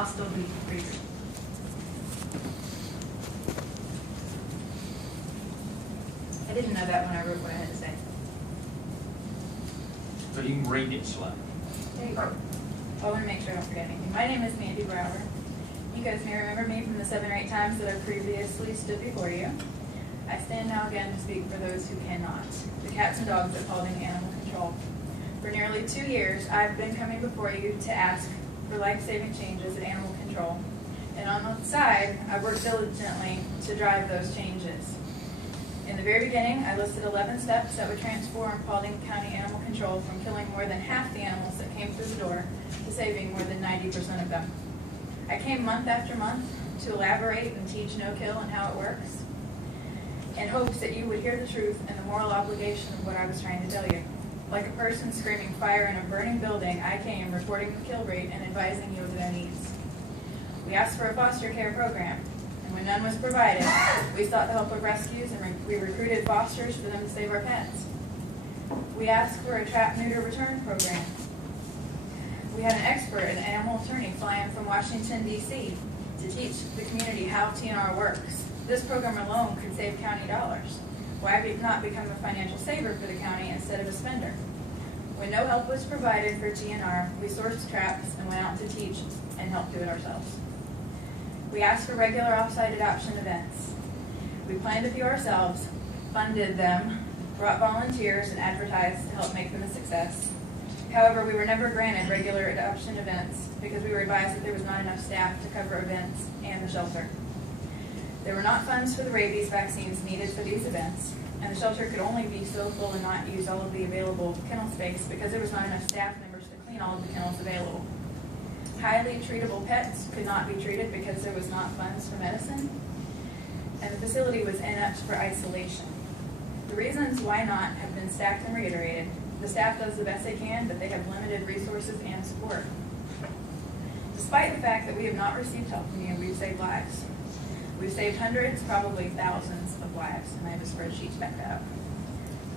I'll still be brief. I didn't know that when I wrote what I had to say. So you can read it slow. There you go. I want to make sure I don't forget anything. My name is Mandie. You guys may remember me from the 7 or 8 times that I previously stood before you. I stand now again to speak for those who cannot, the cats and dogs at Paulding Animal Control. For nearly 2 years, I've been coming before you to ask for life-saving changes at Animal Control. And on the side, I've worked diligently to drive those changes. In the very beginning, I listed 11 steps that would transform Paulding County Animal Control from killing more than half the animals that came through the door to saving more than 90% of them. I came month after month to elaborate and teach no-kill and how it works, in hopes that you would hear the truth and the moral obligation of what I was trying to tell you. Like a person screaming fire in a burning building, I came reporting the kill rate and advising you of their needs. We asked for a foster care program, and when none was provided, we sought the help of rescues and we recruited fosters for them to save our pets. We asked for a trap-neuter return program. We had an expert, an animal attorney, flying from Washington, D.C. to teach the community how TNR works. This program alone could save county dollars. Why not become a financial saver for the county instead of a spender? When no help was provided for TNR, we sourced traps and went out to teach and help do it ourselves. We asked for regular offsite adoption events. We planned a few ourselves, funded them, brought volunteers, and advertised to help make them a success. However, we were never granted regular adoption events because we were advised that there was not enough staff to cover events and the shelter. There were not funds for the rabies vaccines needed for these events, and the shelter could only be so full and not use all of the available kennel space because there was not enough staff members to clean all of the kennels available. Highly treatable pets could not be treated because there was not funds for medicine, and the facility was inept for isolation. The reasons why not have been stacked and reiterated. The staff does the best they can, but they have limited resources and support. Despite the fact that we have not received help from you, we've saved lives. We've saved hundreds, probably thousands of lives, and I have a spreadsheet to back that up.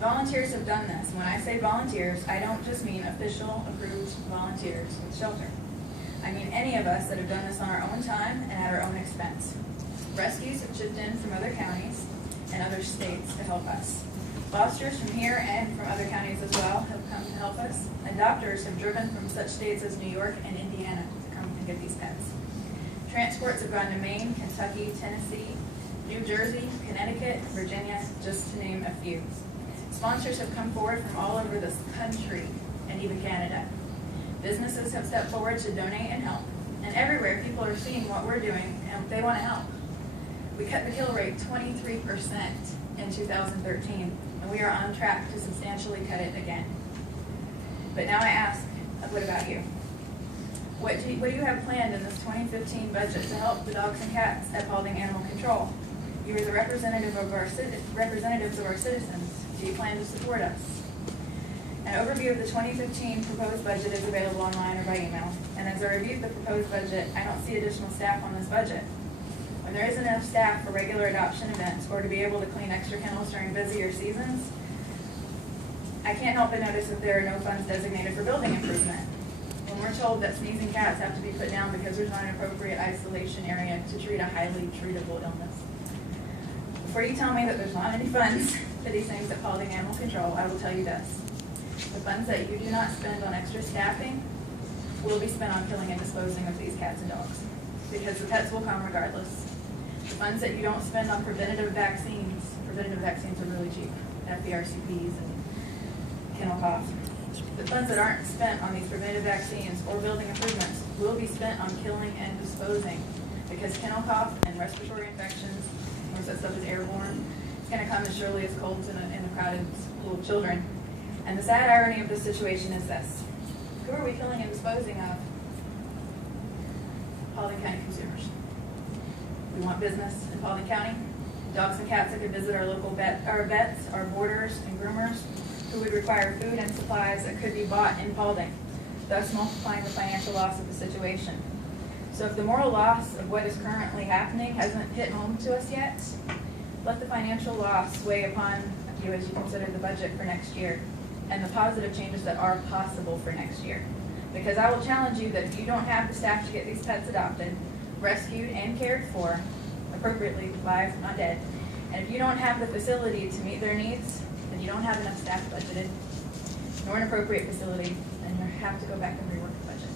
Volunteers have done this. When I say volunteers, I don't just mean official, approved volunteers with shelter. I mean any of us that have done this on our own time and at our own expense. Rescues have chipped in from other counties and other states to help us. Fosters from here and from other counties as well have come to help us, and doctors have driven from such states as New York and Indiana to come and get these pets. Transports have gone to Maine, Kentucky, Tennessee, New Jersey, Connecticut, Virginia, just to name a few. Sponsors have come forward from all over this country and even Canada. Businesses have stepped forward to donate and help, and everywhere people are seeing what we're doing and they want to help. We cut the kill rate 23% in 2013, and we are on track to substantially cut it again. But now I ask, what about you? What do you have planned in this 2015 budget to help the dogs and cats at Paulding Animal Control? You are the representatives of our citizens. Do you plan to support us? An overview of the 2015 proposed budget is available online or by email. And as I reviewed the proposed budget, I don't see additional staff on this budget. When there isn't enough staff for regular adoption events or to be able to clean extra kennels during busier seasons, I can't help but notice that there are no funds designated for building improvement. When we're told that sneezing cats have to be put down because there's not an appropriate isolation area to treat a highly treatable illness. Before you tell me that there's not any funds for these things at Paulding Animal Control, I will tell you this. The funds that you do not spend on extra staffing will be spent on killing and disposing of these cats and dogs, because the pets will come regardless. The funds that you don't spend on preventative vaccines are really cheap, FBRCPs and kennel cough. The funds that aren't spent on these preventative vaccines or building improvements will be spent on killing and disposing, because kennel cough and respiratory infections, most of that stuff is airborne, it's going to come as surely as colds in a crowded school of children. And the sad irony of this situation is this. Who are we killing and disposing of? Paulding County consumers. We want business in Paulding County. Dogs and cats that could visit our local vets, our boarders and groomers, who would require food and supplies that could be bought in Paulding, thus multiplying the financial loss of the situation. So if the moral loss of what is currently happening hasn't hit home to us yet, let the financial loss weigh upon you as you consider the budget for next year and the positive changes that are possible for next year. Because I will challenge you that if you don't have the staff to get these pets adopted, rescued, and cared for appropriately, live, not dead, and if you don't have the facility to meet their needs, then you don't have enough staff budgeted, nor an appropriate facility, then you have to go back and rework the budget.